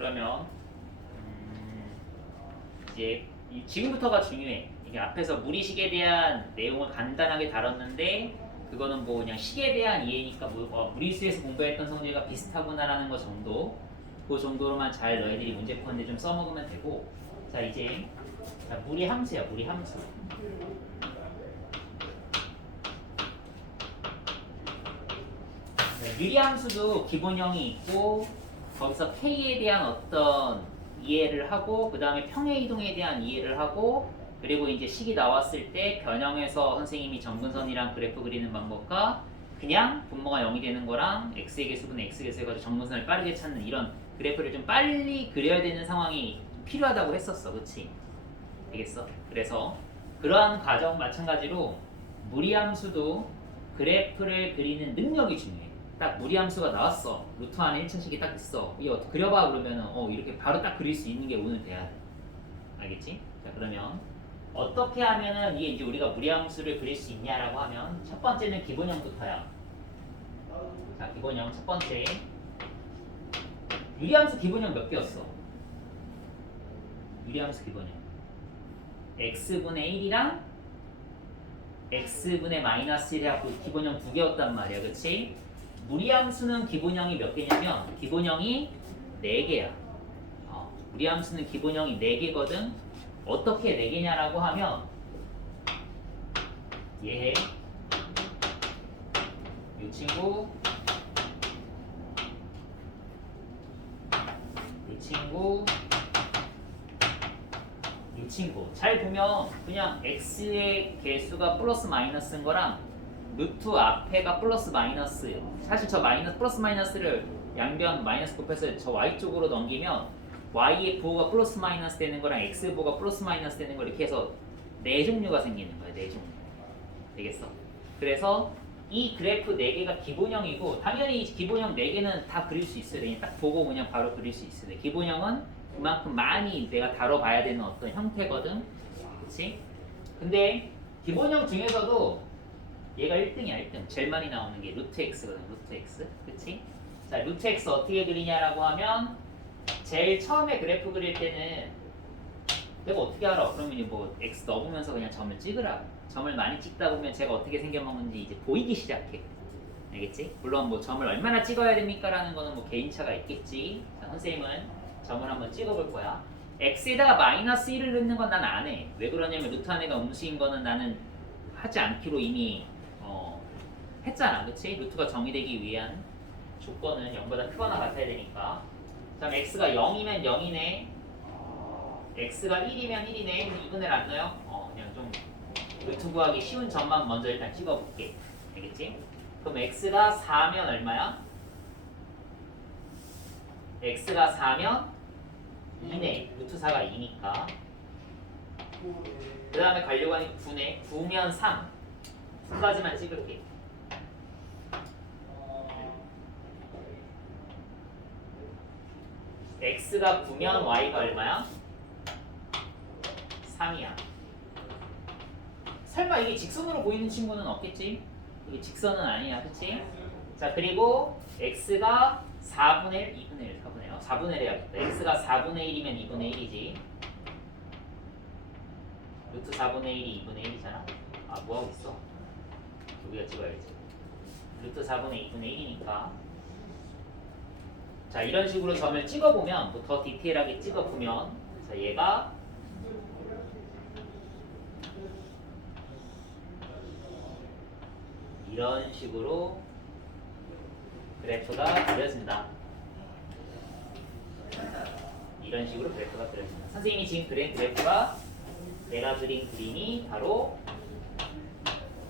그러면 음, 이제 이- 지금부터가 중요해. 이게 앞에서 무리식에 대한 내용을 간단하게 다뤘는데 그거는 뭐 그냥 식에 대한 이해니까 뭐, 어, 무리수에서 공부했던 성질과 비슷하구나라는 거 정도 그 정도로만 잘 너희들이 문제 푸는데 좀 써먹으면 되고 자 이제 자, 무리 함수야 무리 함수 네, 유리 함수도 기본형이 있고 거기서 k에 대한 어떤 이해를 하고 그 다음에 평행 이동에 대한 이해를 하고 그리고 이제 식이 나왔을 때 변형해서 선생님이 정근선이랑 그래프 그리는 방법과 그냥 분모가 0이 되는 거랑 x의 개수분의 x 개수 해가지고 정근선을 빠르게 찾는 이런 그래프를 좀 빨리 그려야 되는 상황이 필요하다고 했었어 그치? 되겠어? 그래서 그러한 과정 마찬가지로 무리함수도 그래프를 그리는 능력이 중요해 딱 무리함수가 나왔어. 루트 안에 1천식이 딱 있어. 이거 그려봐? 그러면은 어 이렇게 바로 딱 그릴 수 있는 게 오늘 돼야 돼. 알겠지? 자 그러면 어떻게 하면은 이게 이제 우리가 무리함수를 그릴 수 있냐라고 하면 첫 번째는 기본형부터야. 자 기본형 첫 번째. 유리함수 기본형 몇 개였어? 유리함수 기본형. x분의 1이랑 x분의 마이너스 1 해갖고 기본형 두 개였단 말이야. 그치? 무리함수는 기본형이 몇 개냐면 기본형이 4개야. 어, 무리함수는 기본형이 4개거든. 어떻게 4개냐라고 하면 얘해 이 친구 이 친구 이 친구. 잘 보면 그냥 x의 개수가 플러스 마이너스인 거랑 루트 앞에가 플러스 마이너스 사실 저 마이너스 플러스 마이너스를 양변 마이너스 곱해서 저 y 쪽으로 넘기면 y의 부호가 플러스 마이너스 되는 거랑 x 부호가 플러스 마이너스 되는 거 이렇게 해서 네 종류가 생기는 거야 네 종류. 되겠어? 그래서 이 그래프 4개가 기본형이고 당연히 기본형 4개는 다 그릴 수 있어야 돼 딱 보고 그냥 바로 그릴 수 있어야 돼. 기본형은 그만큼 많이 내가 다뤄봐야 되는 어떤 형태거든. 그치? 근데 기본형 중에서도 얘가 1등이야 1등 제일 많이 나오는 게 루트 x거든 루트 x 그치? 자 루트 x 어떻게 그리냐라고 하면 제일 처음에 그래프 그릴 때는 내가 어떻게 알아? 그러면 뭐 x 넣어보면서 그냥 점을 찍으라 점을 많이 찍다 보면 제가 어떻게 생겨먹는지 이제 보이기 시작해 알겠지? 물론 뭐 점을 얼마나 찍어야 됩니까? 라는 거는 뭐 개인차가 있겠지 자, 선생님은 점을 한번 찍어볼 거야 x에다가 마이너스 1을 넣는 건 난 안 해. 왜 그러냐면 루트 안에가 음수인 거는 나는 하지 않기로 이미 어, 했잖아. 그치? 루트가 정의되기 위한 조건은 0보다 크거나 같아야 되니까. 자, 그럼 x가 0이면 0이네. x가 1이면 1이네. 2분의 안 넣어요? 어, 그냥 좀 루트 구하기 쉬운 점만 먼저 일단 찍어볼게. 알겠지? 그럼 x가 4면 얼마야? x가 4면 2네. 루트 4가 2니까. 그 다음에 하니까 9네. 9면 3. 9까지만 찍을게. X가 9면 y가 얼마야? 3이야. 설마 이게 직선으로 보이는 친구는 없겠지? 이게 직선은 아니야, 그치? 자, 그리고 x가 4분의 1, 2분의 1, 4분의 1, 4분의 1 해야겠다. x가 4분의 1이면 2분의 1이지. 루트 4분의 1이 2분의 1이잖아. 아, 뭐하고 있어? 여기다 찍어야지. 루트 4분의 2분의 1이니까. 자, 이런 식으로 점을 찍어보면, 뭐 더 디테일하게 찍어보면, 자, 얘가 이런 식으로 그래프가 그려진다. 이런 식으로 그래프가 그려진다. 선생님이 지금 그린 그래프가 내가 그린 그림이 바로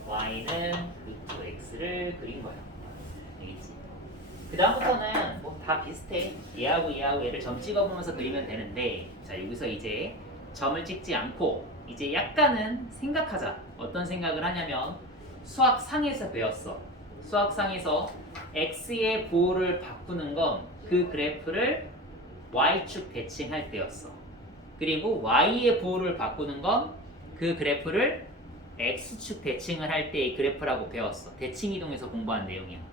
y는 루트 x를 그린. 알겠지? 그 다음부터는 뭐 다 비슷해. 얘하고 얘하고 얘를 점 찍어보면서 그리면 되는데 자 여기서 이제 점을 찍지 않고 이제 약간은 생각하자. 어떤 생각을 하냐면 수학상에서 배웠어. 수학상에서 x의 보호를 바꾸는 건 그 그래프를 y축 대칭할 때였어. 그리고 y의 보호를 바꾸는 건 그 그래프를 x축 대칭을 할 때의 그래프라고 배웠어. 대칭 이동에서 공부한 내용이야.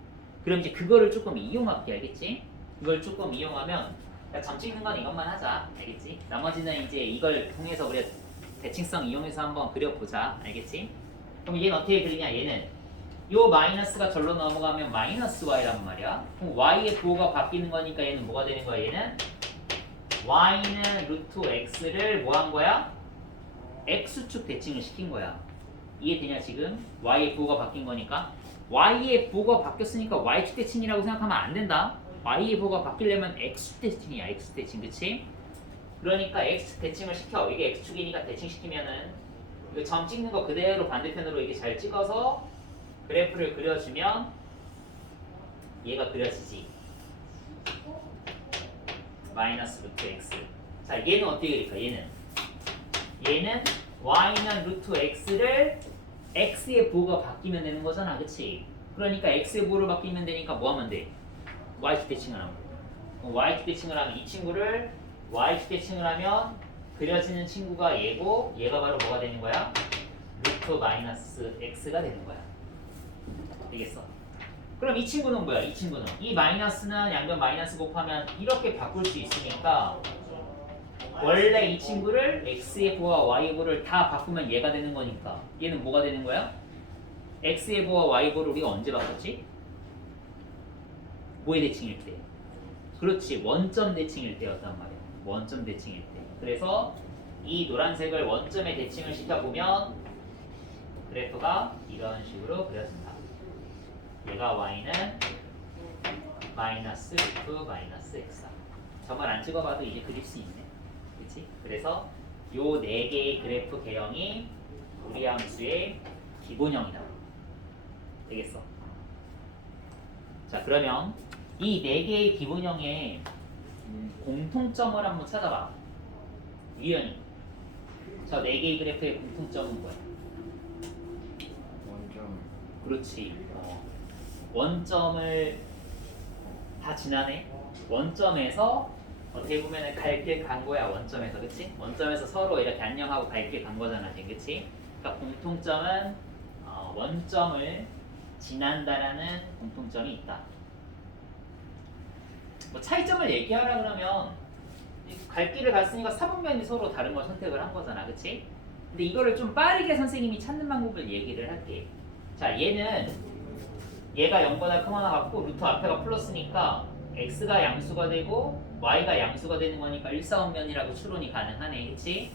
그럼 이제 그거를 조금 이용할게 알겠지? 이걸 조금 이용하면 점 찍는 건 이것만 하자. 알겠지? 나머지는 이제 이걸 통해서 우리가 대칭성 이용해서 한번 그려보자. 알겠지? 그럼 얘는 어떻게 그리냐? 얘는 요 마이너스가 절로 넘어가면 마이너스 y란 말이야. 그럼 y의 부호가 바뀌는 거니까 얘는 뭐가 되는 거야? 얘는 y는 루트 x를 뭐 한 거야? x축 대칭을 시킨 거야. 이해되냐 지금? y의 부호가 바뀐 거니까 y의 부호가 바뀌었으니까 y축 대칭이라고 생각하면 안 된다. y의 부호가 바뀌려면 x축 대칭이야. x축 대칭 그치? 그러니까 x 대칭을 시켜. 이게 x축이니까 대칭 시키면은 이거 점 찍는 거 그대로 반대편으로 이게 잘 찍어서 그래프를 그려주면 얘가 그려지지. 마이너스 루트 x. 자, 얘는 어떻게 그릴까? 얘는 얘는 y는 루트 x를 x의 부호가 바뀌면 되는 거잖아, 그치? 그러니까 x의 부호를 바뀌면 되니까 뭐 하면 돼? y축 대칭을 하면 돼. 그럼 y축 대칭을 하면 이 친구를 y축 대칭을 하면 그려지는 친구가 얘고 얘가 바로 뭐가 되는 거야? 루트 마이너스 x가 되는 거야. 되겠어? 그럼 이 친구는 뭐야? 이 친구는 이 마이너스는 양변 마이너스 곱하면 이렇게 바꿀 수 있으니까 원래 이 친구를 x의 부호와 y의 부호를 다 바꾸면 얘가 되는 거니까 얘는 뭐가 되는 거야? x의 부호와 y의 부호를 우리가 언제 바꿨지? 뭐의 대칭일 때? 그렇지 원점 대칭일 때였단 말이야 원점 대칭일 때 그래서 이 노란색을 원점에 대칭을 시켜보면 그래프가 이런 식으로 그려진다 얘가 y는 마이너스 루트 마이너스 x다 점을 안 찍어봐도 이제 그릴 수 있네 그치? 그래서 요 네 개의 그래프 개형이 우리 함수의 기본형이다 되겠어 자 그러면 이 네 개의 기본형의 음, 공통점을 한번 찾아봐 유연히 저네 개의 그래프의 공통점은 뭐야? 원점 그렇지. 어. 원점을 다 지나네. 원점에서 어떻게 보면은 갈 길 간 거야. 원점에서, 그치? 원점에서 서로 이렇게 안녕하고 갈 길 간 거잖아, 지금, 그치? 그러니까 공통점은 어, 원점을 지난다라는 공통점이 있다. 뭐 차이점을 얘기하라 그러면 이갈 길을 갔으니까 사분면이 서로 다른 걸 선택을 한 거잖아, 그치? 근데 이거를 좀 빠르게 선생님이 찾는 방법을 얘기를 할게. 자, 얘는 얘가 0보다 크거나 같고 루트 앞에가 플러스니까 x가 양수가 되고 y가 양수가 되는 거니까 일사원면이라고 추론이 가능하네, 그치?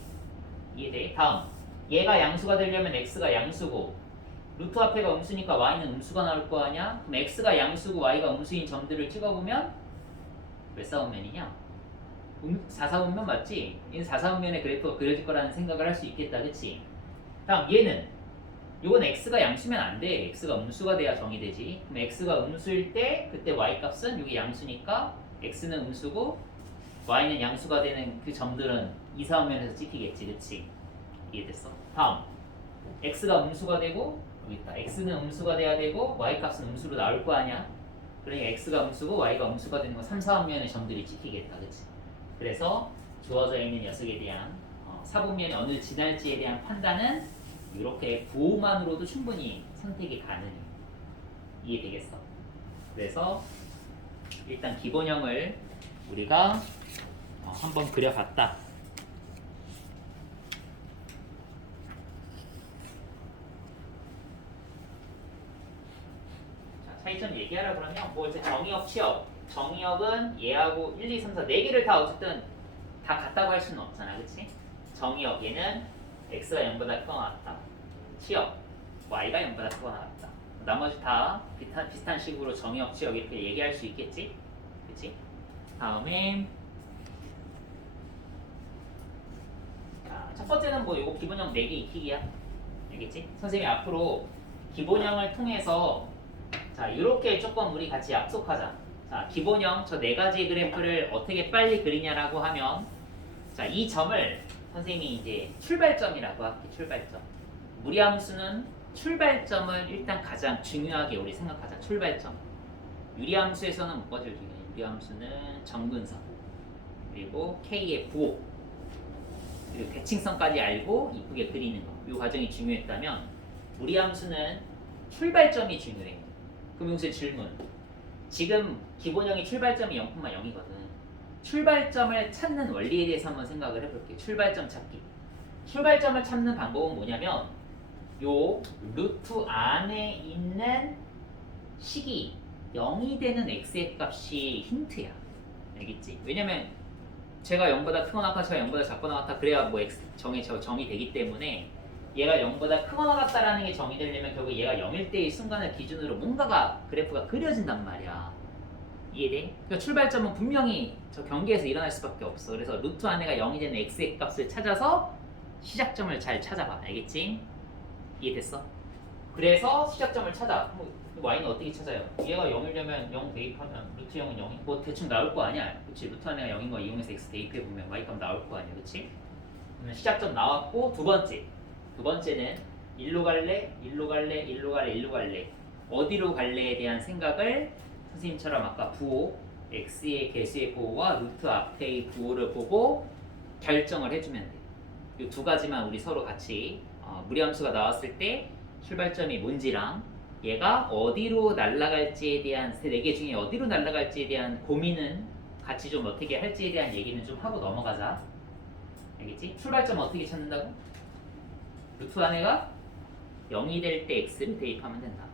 이해돼? 다음, 얘가 양수가 되려면 x가 양수고 루트 앞에가 음수니까 y는 음수가 나올 거 아니야? 그럼 x가 양수고 y가 음수인 점들을 찍어보면 몇 사원면이냐? 음, 4사원면 맞지? 얘는 4사원면의 그래프가 그려질 거라는 생각을 할 수 있겠다, 그치? 다음 얘는 이건 x가 양수면 안 돼. x가 음수가 돼야 정의되지. 그럼 x가 음수일 때 그때 y 값은 여기 양수니까 x는 음수고 y는 양수가 되는 그 점들은 이사원면에서 찍히겠지, 그치? 이해됐어? 다음 x가 음수가 되고 여기 있다. x는 음수가 돼야 되고 y 값은 음수로 나올 거 아니야? 그러니까 x가 음수고 y가 음수가 되는 건 3, 4원면의 점들이 찍히겠다, 그치? 그래서 주어져 있는 녀석에 대한 어, 사분면이 어느 지날지에 대한 판단은 이렇게 부호만으로도 충분히 선택이 가능해. 이해되겠어? 그래서 일단 기본형을 우리가 어, 한번 그려봤다. 자, 차이점 얘기하라 그러면 뭐 이제 정의역, 취업. 정의역은 얘하고 1, 2, 3, 4, 4개를 다 어쨌든 다 같다고 할 수는 없잖아. 그치? 정의역 얘는 x가 0보다 크거나 같다. 취업 y가 0보다 크거나 같다. 나머지 다 비슷한, 비슷한 식으로 정의역, 취업 이렇게 얘기할 수 있겠지? 그치? 다음에 자, 첫 번째는 뭐 이거 기본형 4개 익히기야. 알겠지? 선생님이 앞으로 기본형을 통해서 자 이렇게 조금 우리 같이 약속하자. 자 기본형 저 네 가지 그래프를 어떻게 빨리 그리냐라고 하면 자 이 점을 선생님이 이제 출발점이라고 할게 출발점. 무리함수는 출발점을 일단 가장 중요하게 우리 생각하자. 출발점. 유리함수에서는 제일 중요해? 유리함수는 정근선 그리고 k의 부호 그리고 대칭성까지 알고 이쁘게 그리는 거. 이 과정이 중요했다면 무리함수는 출발점이 중요해. 여기서 질문. 지금 기본형이 출발점이 0,0이거든. 출발점을 찾는 원리에 대해서 한번 생각을 해볼게요. 출발점 찾기. 출발점을 찾는 방법은 뭐냐면 요 루트 안에 있는 식이 0이 되는 x의 값이 힌트야. 알겠지? 왜냐면 제가 0보다 크거나 제가 0보다 작거나 같아 그래야 뭐 x 정이 저 정이 되기 때문에 얘가 0보다 크거나 같다라는 게 정이 되려면 결국 얘가 0일 때의 순간을 기준으로 뭔가가 그래프가 그려진단 말이야. 이해돼? 그러니까 출발점은 분명히 저 경계에서 일어날 수밖에 없어. 그래서 루트 안에가 0이 되는 x의 값을 찾아서 시작점을 잘 찾아봐. 알겠지? 이해됐어? 그래서 시작점을 찾아. 뭐 y는 어떻게 찾아요? 얘가 0이려면 0 대입하면 루트 0은 0이 뭐 대충 나올 거 아니야. 그치? 루트 안에가 0인 거 이용해서 x 대입해 보면 y 값 나올 거 아니야. 그러면 시작점 나왔고 두 번째. 두 번째는 일로 갈래? 일로 갈래? 일로 갈래? 일로 갈래? 어디로 갈래에 대한 생각을 선생님처럼 아까 부호 x의 개수의 부호와 루트 앞의 부호를 보고 결정을 해주면 돼. 이두 가지만 우리 서로 같이 어, 무리함수가 나왔을 때 출발점이 뭔지랑 얘가 어디로 날아갈지에 대한 세 네 개 중에 어디로 날아갈지에 대한 고민은 같이 좀 어떻게 할지에 대한 얘기는 좀 하고 넘어가자. 알겠지? 출발점 어떻게 찾는다고? 루트 안에가 0이 될 때 x를 대입하면 된다.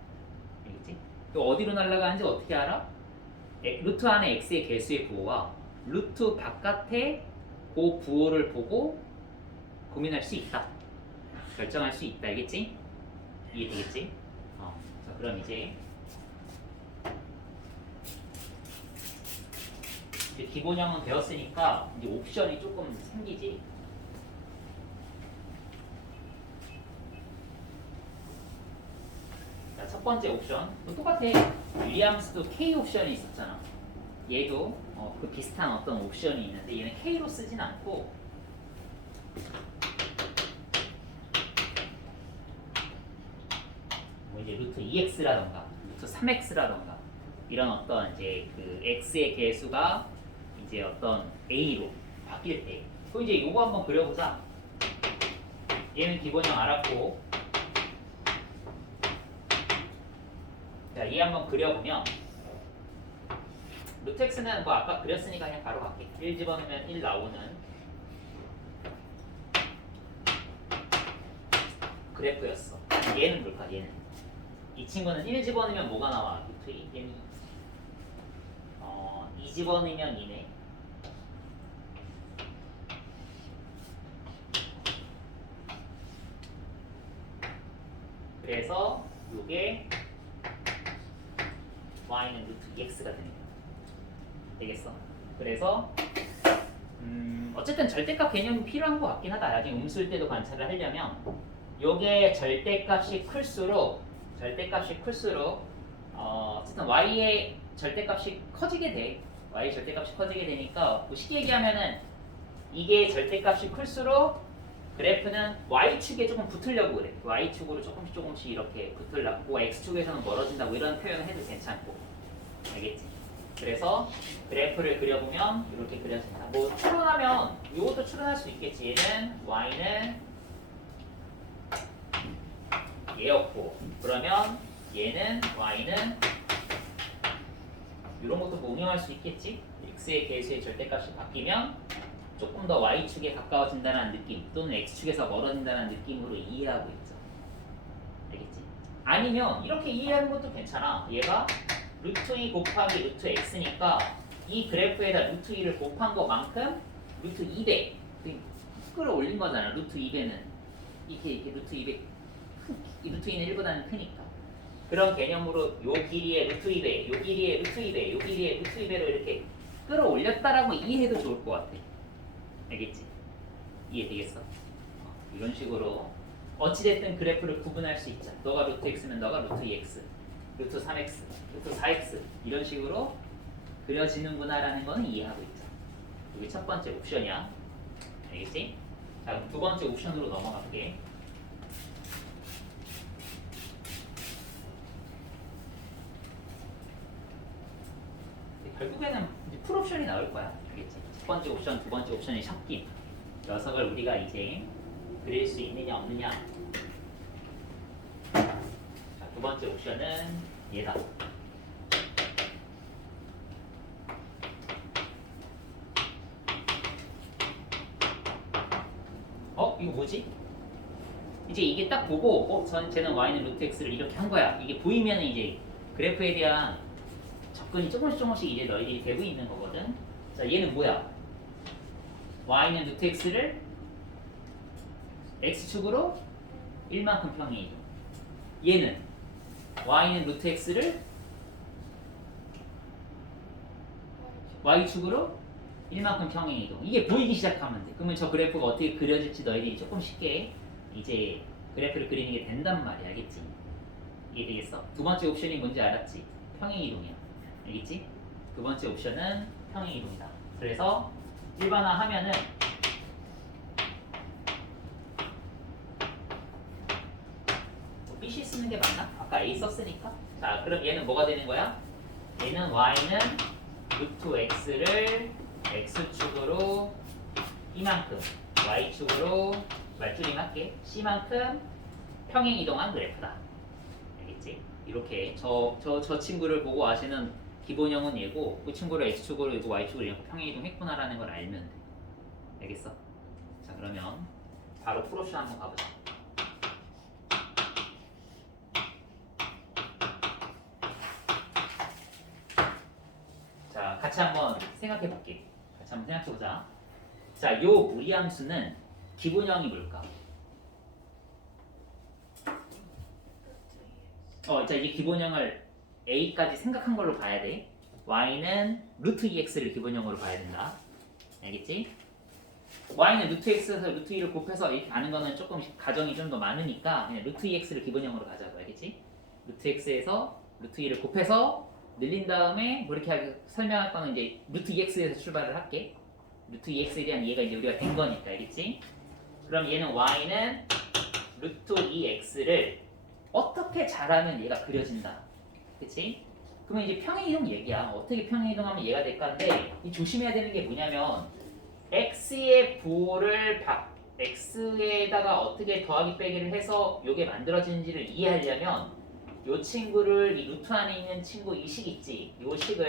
또 어디로 날아가는지 어떻게 알아? 에, 루트 안에 x의 개수의 부호와 루트 바깥에 그 부호를 보고 고민할 수 있다. 결정할 수 있다. 알겠지? 이해되겠지? 어. 자, 그럼 이제 기본형은 배웠으니까 이제 옵션이 조금 생기지. 첫 번째 옵션. 또 똑같아. 윌리엄스도 K 옵션이 있었잖아. 얘도 어, 그 비슷한 어떤 옵션이 있는데 얘는 K로 쓰진 않고 뭐 이제 루트 2x라던가 루트 3x라던가 이런 어떤 이제 그 x의 개수가 이제 어떤 a로 바뀔 때 그럼 이제 요거 한번 그려보자. 얘는 기본형 알았고 자, 얘 한번 그려보면 루트 x는 뭐 아까 그렸으니까 그냥 바로 갈게. 1 집어넣으면 1 나오는 그래프였어. 얘는 뭘까? 얘는 이 친구는 1 집어넣으면 뭐가 나와? 루트 2. 얘는 어, 2 집어넣으면 2네. 그래서 이게 y는 루트 2x가 되는 거야. 되겠어? 그래서 음, 어쨌든 절대값 개념이 필요한 것 같긴 하다. 나중에 음수일 때도 관찰을 하려면 요게 절대값이 클수록 절대값이 클수록 어, 어쨌든 y의 절대값이 커지게 돼. y 절대값이 커지게 되니까 뭐 쉽게 얘기하면은 이게 절대값이 클수록 그래프는 y축에 조금 붙으려고 그래. y축으로 조금씩 조금씩 이렇게 붙으려고 x축에서는 멀어진다고 이런 표현을 해도 괜찮고 알겠지? 그래서 그래프를 그려보면 이렇게 그려진다. 뭐 추론하면 이것도 추론할 수 있겠지. 얘는 y는 얘였고 그러면 얘는 y는 이런 것도 뭐 응용할 수 있겠지. x의 개수의 절대값이 바뀌면 조금 더 y축에 가까워진다는 느낌 또는 x축에서 멀어진다는 느낌으로 이해하고 있죠. 알겠지? 아니면 이렇게 이해하는 것도 괜찮아. 얘가 루트 2 곱하기 루트 x니까 이 그래프에다 루트 2를 곱한 것만큼 루트 2배 끌어올린 거잖아. 루트 2배는 이렇게 이렇게 루트 2배 이 루트 2는 1보다는 크니까 그런 개념으로 요 길이의 루트 2배, 요 길이의 루트 2배, 요 길이의 루트 2배로 이렇게 끌어올렸다라고 이해해도 좋을 것 같아. 알겠지? 이해되겠어? 어, 이런 식으로 어찌됐든 그래프를 구분할 수 있자. 너가 루트 x면 너가 루트 2x, 루트 3x, 루트 4x 이런 식으로 그려지는구나라는 거는 이해하고 있자. 이게 첫 번째 옵션이야. 알겠지? 자, 그럼 두 번째 옵션으로 넘어갈게. 결국에는 풀옵션이 나올 거야. 알겠지? 번째 옵션, 두 번째 옵션의 섞임 녀석을 우리가 이제 그릴 수 있느냐 없느냐 자, 두 번째 옵션은 얘다 어? 이거 뭐지? 이제 이게 딱 보고 어? 전, 쟤는 y는 루트 x를 이렇게 한 거야 이게 보이면 이제 그래프에 대한 접근이 조금씩 조금씩 이제 너희들이 되고 있는 거거든 자 얘는 뭐야? Y는 루트 x를 x축으로 1만큼 평행 이동 얘는 y는 루트 x를 y축으로 1만큼 평행 이동 이게 보이기 시작하면 돼 그러면 저 그래프가 어떻게 그려질지 너희들이 조금 쉽게 이제 그래프를 그리는 게 된단 말이야 알겠지? 이해되겠어? 두 번째 옵션이 뭔지 알았지? 평행 이동이야 알겠지? 두 번째 옵션은 평행 이동이다 그래서 일반화 하면은 뭐 BC 쓰는 게 맞나? 아까 A 썼으니까 자 그럼 얘는 뭐가 되는 거야? 얘는 Y는 루트 X를 X축으로 이만큼 Y축으로 말줄임 할게 C만큼 평행 이동한 그래프다 알겠지? 이렇게 저 저 저 친구를 보고 아시는 기본형은 얘고 그 친구를 X축으로 이고 Y축으로 이렇게 평행 이동했구나라는 걸 알면 돼 알겠어? 자 그러면 바로 프로쇼 한번 가보자 자, 같이 한번 생각해 볼게. 같이 한번 생각해 보자. 자, 요 무리함수는 기본형이 뭘까? 어, 자, 이제 기본형을 a까지 생각한 걸로 봐야 돼. y는 루트 2x를 기본형으로 봐야 된다. 알겠지? y는 루트 x에서 루트 2를 곱해서 이렇게 가는 거는 조금 가정이 좀 더 많으니까 그냥 루트 2x를 기본형으로 가자고 알겠지? 루트 x에서 루트 2를 곱해서 늘린 다음에 뭐 이렇게 설명할 거는 이제 루트 2x에서 출발을 할게. 루트 2x에 대한 이해가 이제 우리가 된 거니까 알겠지? 그럼 얘는 y는 루트 2x를 어떻게 잘하면 얘가 그려진다. 그치? 그러면 이제 평행 이동 얘기야. 어떻게 평행 이동하면 얘가 될까 하는데 이 조심해야 되는 게 뭐냐면 x의 부호를 바, x에다가 어떻게 더하기 빼기를 해서 이게 만들어지는지를 이해하려면 요 친구를 이 루트 안에 있는 친구 이 식 있지? 요 식을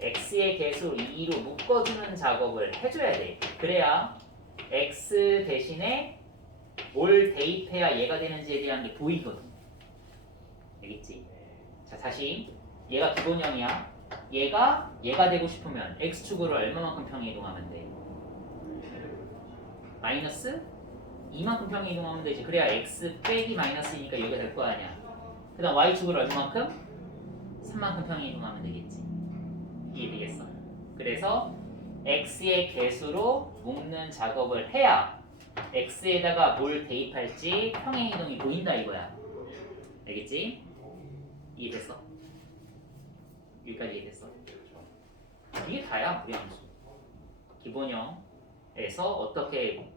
x의 개수 2로 묶어주는 작업을 해줘야 돼. 그래야 x 대신에 뭘 대입해야 얘가 되는지에 대한 게 보이거든. 알겠지? 자 다시 얘가 기본형이야. 얘가 얘가 되고 싶으면 x축으로 얼마만큼 평행 이동하면 돼? 마이너스 2만큼 평행 이동하면 되지. 그래야 x 빼기 마이너스니까 여기가 될 거 아니야. 그 다음 y축으로 얼마만큼? 3만큼 평행 이동하면 되겠지. 이해되겠어? 그래서 x의 개수로 묶는 작업을 해야 x에다가 뭘 대입할지 평행 이동이 보인다 이거야. 알겠지? 이해됐어? 여기까지 이해됐어? 이게 다야 우리 함수. 기본형에서 어떻게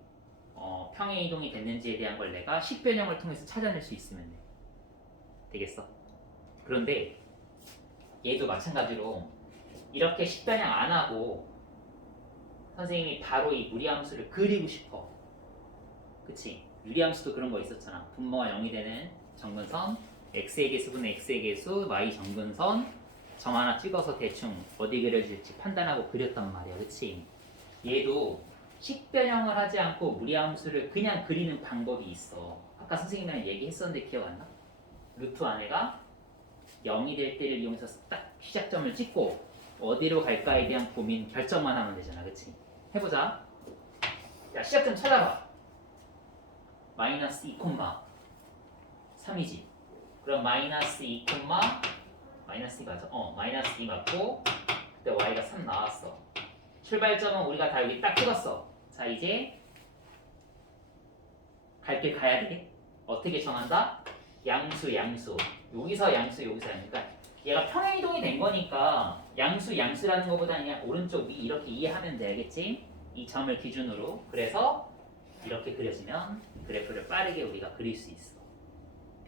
어, 평행 이동이 됐는지에 대한 걸 내가 식변형을 통해서 찾아낼 수 있으면 돼. 되겠어? 그런데 얘도 마찬가지로 이렇게 식변형 안 하고 선생님이 바로 이 무리함수를 그리고 싶어. 그치? 유리함수도 그런 거 있었잖아. 분모가 0이 되는 정근선, x의 개수분의 x의 개수, y 정근선, 점 하나 찍어서 대충 어디 그려질지 판단하고 그렸단 말이야. 그치? 얘도 식변형을 하지 않고 무리함수를 그냥 그리는 방법이 있어. 아까 선생님이랑 얘기했었는데 기억 안 나? 루트 안에가 0이 될 때를 이용해서 딱 시작점을 찍고 어디로 갈까에 대한 고민 결정만 하면 되잖아 그치? 해보자 야 시작점 찾아봐 마이너스 2 콤마 3이지 그럼 마이너스 2 콤마 마이너스 2 맞아 어 마이너스 2 맞고 그때 y가 3 나왔어. 출발점은 우리가 다 여기 딱 찍었어. 자 이제 갈 길 가야 돼 어떻게 정한다? 양수 양수. 여기서 양수 여기서 양수. 그러니까 얘가 평행 이동이 된 거니까 양수 양수라는 것보다 그냥 오른쪽 위 이렇게 이해하면 돼 알겠지? 이 점을 기준으로. 그래서 이렇게 그려지면 그래프를 빠르게 우리가 그릴 수 있어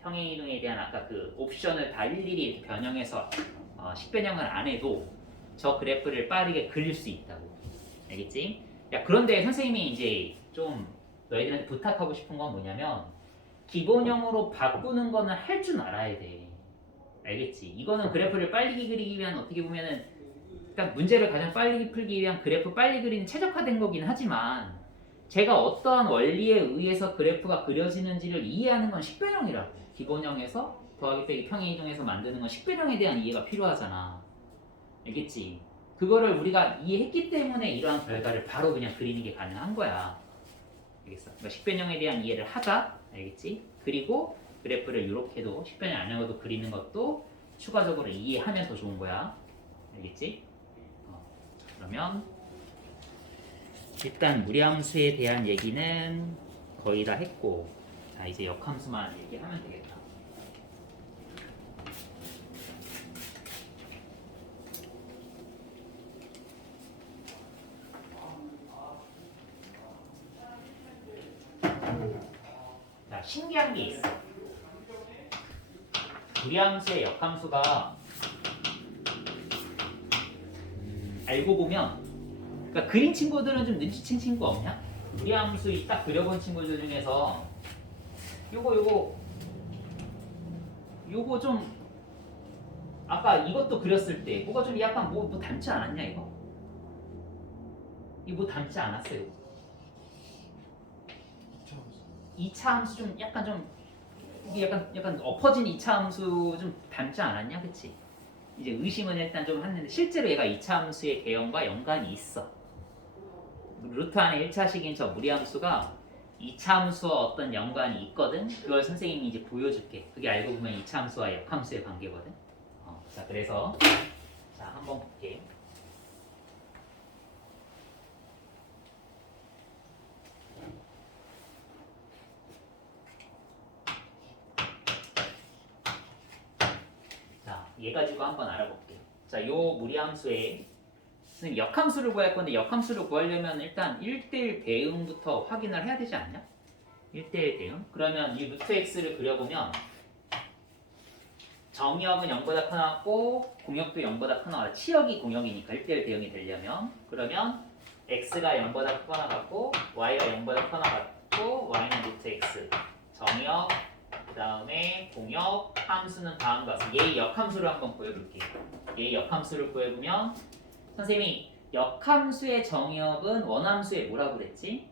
평행 이동에 대한 아까 그 옵션을 다 일일이 변형해서 어, 식변형을 안 해도 저 그래프를 빠르게 그릴 수 있다고 알겠지? 야 그런데 선생님이 이제 좀 너희들한테 부탁하고 싶은 건 뭐냐면 기본형으로 바꾸는 거는 할 줄 알아야 돼. 알겠지? 이거는 그래프를 빨리 그리기 위한 어떻게 보면은 딱 문제를 가장 빨리 풀기 위한 그래프 빨리 그리는 최적화된 거긴 하지만 제가 어떠한 원리에 의해서 그래프가 그려지는지를 이해하는 건 식변형이라고. 기본형에서 더하기 빼기 평행 이동해서 만드는 건 식변형에 대한 이해가 필요하잖아. 알겠지? 그거를 우리가 이해했기 때문에 이러한 결과를 바로 그냥 그리는 게 가능한 거야. 알겠어? 그러니까 식변형에 대한 이해를 하자. 알겠지? 그리고 그래프를 이렇게도 식변형 아니어도 그리는 것도 추가적으로 이해하면 더 좋은 거야. 알겠지? 어, 그러면 일단 무리함수에 대한 얘기는 거의 다 했고 자 이제 역함수만 얘기하면 되겠다. 자 신기한 게 있어. 무리함수의 역함수가 음, 알고 보면 그러니까 그린 친구들은 좀 눈치챈 친구 없냐? 무리함수 딱 그려본 친구들 중에서 요거 요거 요거 좀 아까 이것도 그렸을 때 뭐가 좀 약간 뭐, 뭐 닮지 않았냐 이거? 이거 뭐 닮지 않았어요? 2차 함수 좀 약간 좀 이게 약간 약간 엎어진 2차 함수 좀 닮지 않았냐, 그치? 이제 의심은 일단 좀 했는데 실제로 얘가 2차 함수의 개형과 연관이 있어. 루트 안에 1차식인 저 무리함수가 2차 함수와 어떤 연관이 있거든. 그걸 선생님이 이제 보여줄게. 그게 알고 보면 2차 함수와 역함수의 관계거든. 어, 자, 그래서 자 한번 볼게. 자, 얘 가지고 한번 알아볼게. 자, 요 무리함수에 선생님 역함수를 구할 건데 역함수를 구하려면 일단 1대1 대응부터 확인을 해야 되지 않냐? 1대1 대응? 그러면 이 루트 x를 그려보면 정역은 0보다 커나왔고 공역도 0보다 커나와 치역이 공역이니까 1대1 대응이 되려면 그러면 x가 0보다 크거나 같고 y가 0보다 커나 같고 y는 루트 x 정역 그 다음에 공역 함수는 다음과 같이 얘 역함수를 한번 구해볼게요 얘 역함수를 구해보면 선생님이 역함수의 정의역은 원함수의 뭐라고 그랬지?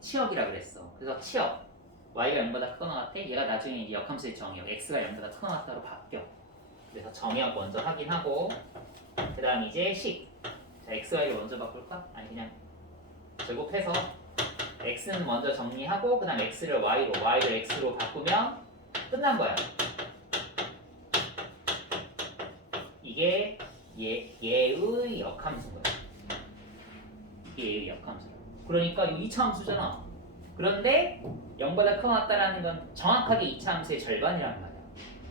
치역이라고 그랬어. 그래서 치역 y가 0보다 크거나 같아. 얘가 나중에 역함수의 정의역 x가 0보다 크거나 같다로 바뀌어. 그래서 정의역 먼저 확인하고 그 다음 이제 식. 자 x, y를 먼저 바꿀까? 아니 그냥 제곱해서 x는 먼저 정리하고 그 다음 x를 y로 y를 x로 바꾸면 끝난 거야. 이게 얘, 얘의 역함수인 거야. 얘의 역함수. 그러니까 이거 2차 함수잖아. 그런데 0보다 크거나 같다라는 건 정확하게 2차 함수의 절반이란 말이야.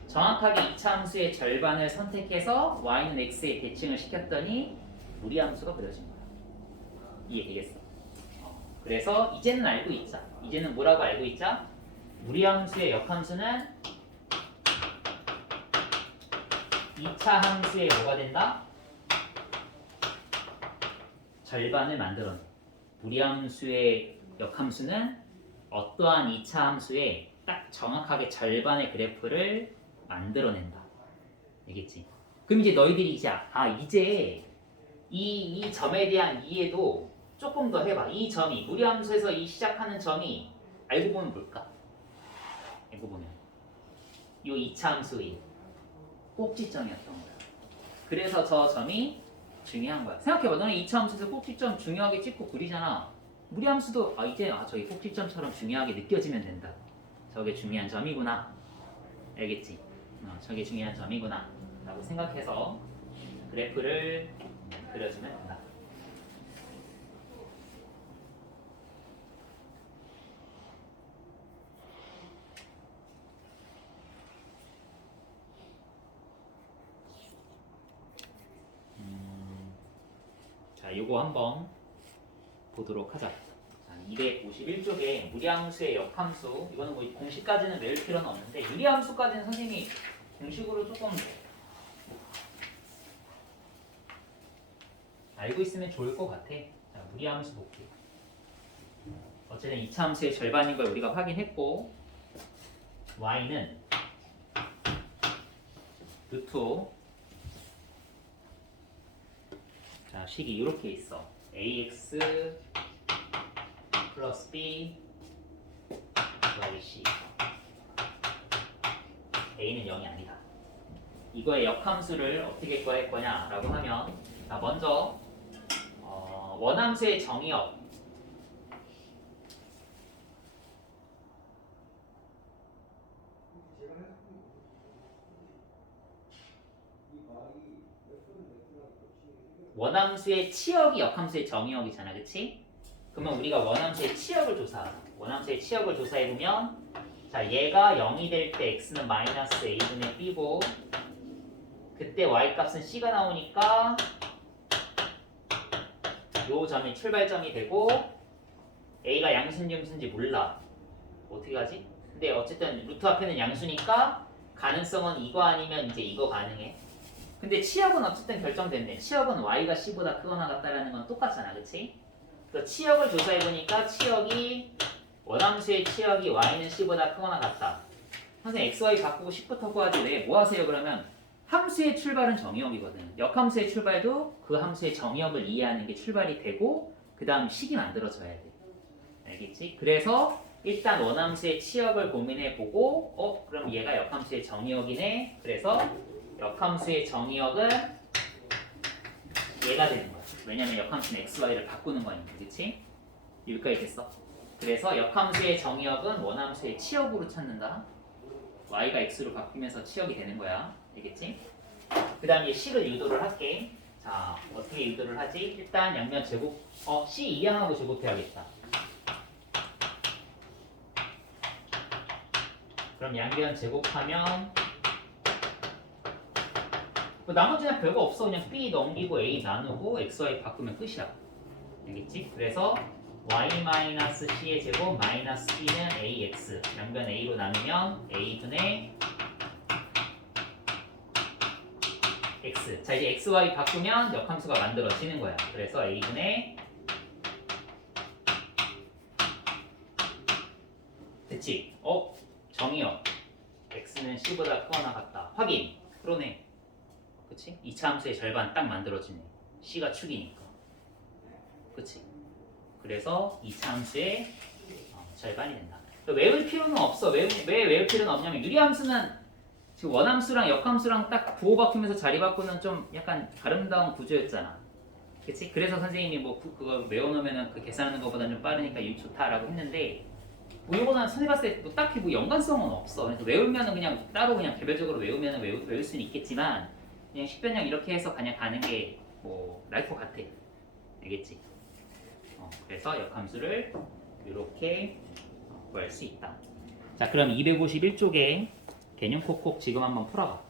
정확하게 2차 함수의 절반을 선택해서 y는 x에 대칭을 시켰더니 무리함수가 그려진 거야. 이해되겠어? 어, 그래서 이제는 알고 있자. 이제는 뭐라고 알고 있자? 무리함수의 역함수는 2차 함수의 뭐가 된다? 절반을 만들어내. 무리함수의 역함수는 어떠한 2차 함수의 딱 정확하게 절반의 그래프를 만들어낸다. 알겠지? 그럼 이제 너희들이 이제 아 이제 이, 이 점에 대한 이해도 조금 더 해봐. 이 점이 무리함수에서 이 시작하는 점이 알고 보면 뭘까? 알고 보면 이 2차 함수의 꼭지점이었던 거야. 그래서 저 점이 중요한 거야. 생각해봐. 너는 2차 함수에서 꼭지점 중요하게 찍고 그리잖아. 무리함수도 아 이제 아 저기 꼭지점처럼 중요하게 느껴지면 된다. 저게 중요한 점이구나. 알겠지? 어, 저게 중요한 점이구나. 라고 생각해서 그래프를 그려주면 자, 요거 한번 보도록 하자. 자, 251쪽에 무리함수의 역함수 이거는 뭐 공식까지는 외울 필요는 없는데 유리함수까지는 선생님이 공식으로 조금 알고 있으면 좋을 것 같아. 자, 무리함수 볼게요. 어쨌든 2차 함수의 절반인 걸 우리가 확인했고 y는 루트 5 자, 식이 이렇게 있어. ax 플러스 b 더하기 c a는 0이 아니다. 이거의 역함수를 어떻게 구할 거냐라고 하면 자 먼저 어, 원함수의 정의역 원함수의 치역이 역함수의 정의역이잖아, 그치? 그러면 우리가 원함수의 치역을 조사하자. 원함수의 치역을 조사해보면 자, 얘가 0이 될 때 x는 마이너스 a분의 b고 그때 y 값은 c가 나오니까 요 점이 출발점이 되고 a가 양수인지 음수인지 몰라. 어떻게 하지? 근데 어쨌든 루트 앞에는 양수니까 가능성은 이거 아니면 이제 이거 가능해. 근데 치역은 어쨌든 결정됐네. 치역은 y가 c보다 크거나 같다라는 건 똑같잖아, 그렇지? 그래서 치역을 조사해 보니까 치역이 원함수의 치역이 y는 c보다 크거나 같다. 선생님 x, y 바꾸고 10부터 구하지 왜? 뭐 하세요 그러면? 함수의 출발은 정의역이거든. 역함수의 출발도 그 함수의 정의역을 이해하는 게 출발이 되고 그 다음 식이 만들어져야 돼. 알겠지? 그래서 일단 원함수의 치역을 고민해 보고 어? 그럼 얘가 역함수의 정의역이네. 그래서 역함수의 정의역은 얘가 되는 거야. 왜냐면 역함수는 x, y를 바꾸는 거니까, 그렇지? 여기까지 됐어. 그래서 역함수의 정의역은 원함수의 치역으로 찾는다. y가 x로 바뀌면서 치역이 되는 거야. 알겠지? 그 다음에 식을 유도를 할게. 자, 어떻게 유도를 하지? 일단 양면 제곱, 어, c 이항하고 제곱해야겠다. 그럼 양변 제곱하면 뭐 나머지는 별거 없어. 그냥 b 넘기고 a 나누고 x, y 바꾸면 끝이야. 알겠지? 그래서 y-c의 제곱 마이너스 b는 ax 양변 a로 나누면 a분의 x 자 이제 x, y 바꾸면 역함수가 만들어지는 거야 그래서 a분의 됐지? 어? 정의역 x는 c보다 크거나 같다 확인 그러네 그치? 2차 함수의 절반 딱 만들어지네 c가 축이니까 그치? 그래서 2차 함수의 어, 절반이 된다. 그러니까 외울 필요는 없어. 외우, 왜 외울 필요는 없냐면 유리함수는 지금 원함수랑 역함수랑 딱 부호 바꾸면서 자리 바꾸는 좀 약간 아름다운 구조였잖아. 그치? 그래서 선생님이 뭐 그, 그거 외워놓으면 그 계산하는 것보다 좀 빠르니까 이 좋다라고 했는데 뭐 이거는 선생님 봤을 때 뭐 딱히 뭐 연관성은 없어. 그래서 외우면은 그냥 따로 그냥 개별적으로 외우면은 외우, 외울 수는 있겠지만 그냥 식변형 이렇게 해서 그냥 가는 게 뭐 나을 것 같아. 알겠지? 어, 그래서 역함수를 이렇게 구할 수 있다. 자, 그럼 251쪽에 개념 콕콕 지금 한번 풀어봐.